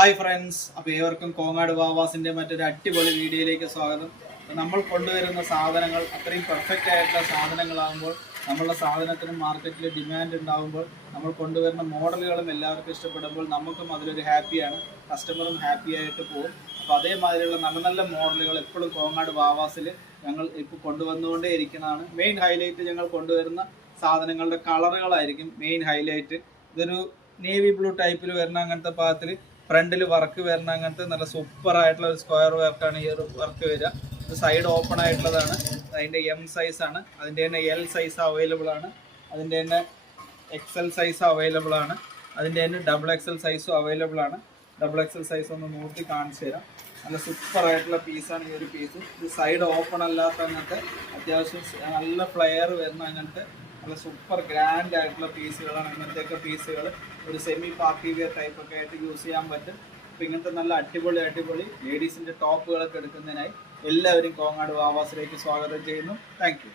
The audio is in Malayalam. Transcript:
ഹായ് ഫ്രണ്ട്സ്, അപ്പോൾ ഏവർക്കും കോങ്ങാട് വാവാസിൻ്റെ മറ്റൊരു അടിപൊളി വീഡിയോയിലേക്ക് സ്വാഗതം. നമ്മൾ കൊണ്ടുവരുന്ന സാധനങ്ങൾ അത്രയും പെർഫെക്റ്റ് ആയിട്ടുള്ള സാധനങ്ങളാകുമ്പോൾ നമ്മളുടെ സാധനത്തിന് മാർക്കറ്റിൽ ഡിമാൻഡ് ഉണ്ടാകുമ്പോൾ നമ്മൾ കൊണ്ടുവരുന്ന മോഡലുകളും എല്ലാവർക്കും ഇഷ്ടപ്പെടുമ്പോൾ നമുക്കും അതിലൊരു ഹാപ്പിയാണ്, കസ്റ്റമറും ഹാപ്പി ആയിട്ട് പോകും. അപ്പോൾ അതേമാതിരിയുള്ള നല്ല നല്ല മോഡലുകൾ എപ്പോഴും കോങ്ങാട് വാവാസിൽ ഞങ്ങൾ ഇപ്പോൾ കൊണ്ടുവന്നുകൊണ്ടേ ഇരിക്കുന്നതാണ്. മെയിൻ ഹൈലൈറ്റ് ഞങ്ങൾ കൊണ്ടുവരുന്ന സാധനങ്ങളുടെ കളറുകളായിരിക്കും മെയിൻ ഹൈലൈറ്റ്. ഇതൊരു നേവി ബ്ലൂ ടൈപ്പിൽ വരുന്ന അങ്ങനത്തെ പാകത്തിൽ ഫ്രണ്ടിൽ വർക്ക് വരുന്ന അങ്ങനത്തെ നല്ല സൂപ്പർ ആയിട്ടുള്ള ഒരു സ്ക്വയർ വർക്കാണ് ഈ ഒരു വർക്ക് വരിക. ഇത് സൈഡ് ഓപ്പൺ ആയിട്ടുള്ളതാണ്. അതിൻ്റെ എം സൈസാണ്, അതിൻ്റെ തന്നെ എൽ സൈസ് അവൈലബിൾ ആണ്, അതിൻ്റെ തന്നെ XL സൈസ് അവൈലബിൾ ആണ്, അതിൻ്റെ തന്നെ XXL സൈസും അവൈലബിൾ ആണ്. XXL സൈസ് ഒന്ന് നോക്കി കാണിച്ചു തരാം. നല്ല സൂപ്പർ ആയിട്ടുള്ള പീസാണ് ഈ ഒരു പീസ്. ഇത് സൈഡ് ഓപ്പൺ അല്ലാത്ത അങ്ങനത്തെ അത്യാവശ്യം നല്ല ഫ്ലെയർ വരുന്ന അങ്ങനത്തെ നല്ല സൂപ്പർ ഗ്രാൻഡ് ആയിട്ടുള്ള പീസുകളാണ്. അങ്ങനത്തെയൊക്കെ പീസുകൾ ഒരു സെമി പാർട്ടി വെയർ ടൈപ്പൊക്കെ ആയിട്ട് യൂസ് ചെയ്യാൻ പറ്റും. അപ്പോൾ ഇങ്ങനത്തെ നല്ല അടിപൊളി ലേഡീസിൻ്റെ ടോപ്പുകളൊക്കെ എടുക്കുന്നതിനായി എല്ലാവരും കോങ്ങാട് വാവാസിലേക്ക് സ്വാഗതം ചെയ്യുന്നു. Thank you.